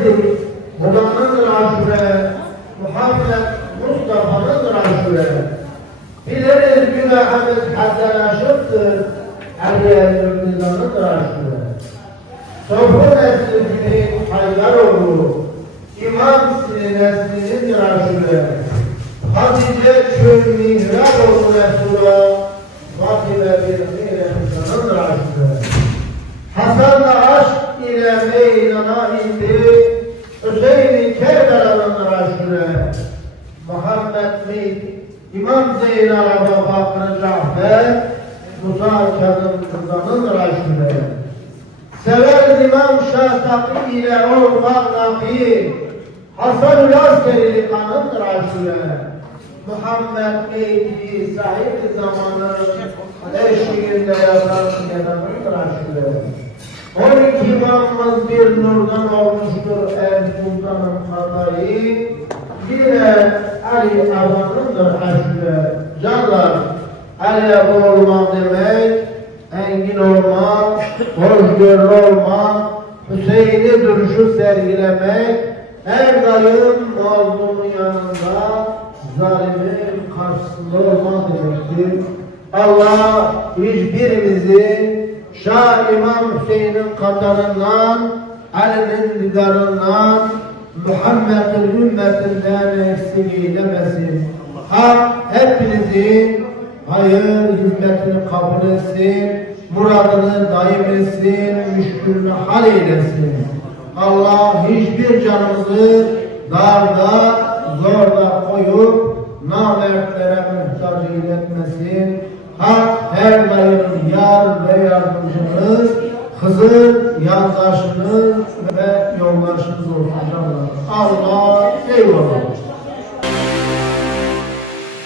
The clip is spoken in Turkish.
Hazreti Bulan'ın aşure, Muhammed Mustafa'nın aşure. Biliriz günahımız hasenlaşıptır, Aliye Yurdizan'ın aşure. Sofu neslinin Haydaroğlu, İmam neslinin aşure. Hatice Çöl Mihraboğlu Resul'a, Fatime bir insanın aşure. Hasan'la aşk ile meydana indi, Hüseyin-i Kerbelan'ın aşure. Muhammed Meyt, İmam Zeynel Bakır Cafer, Musa Kazım Kızan'ın aşure. Sever İmam Şahsaki ile olmak nafi, Hasan-ül Askeri kanın aşure. Muhammed Meyt'i sahip zamanı eşliğinde yazan yananın aşure. 12 imamımız bir nurdan olmuştur el sultanın hatayı. Yine Ali Ağa'nındır aşure. Canlar, Ali olmak demek, engin olmak, hoşgörülü olmak, Hüseyin'i duruşu sergilemek, her daim mazlumun yanında zalimin karşısında olmak demektir. Allah hiçbirimizi Şah İmam Hüseyin'in katarından, Ali'nin lidarından, Muhammed'in ümmetinden eksik eylemesin. Hak hepinizin hayır hizmetini kabul etsin, muradını daim etsin, müşkülünü hal eylesin. Allah hiçbir canımızı darda, zorda koyup namertlere muhtaç eyletmesin. Hak her daim yar ve yardımcınız, Hızır yandaşınız ve yoldaşınız olsun. Allah eyvallah.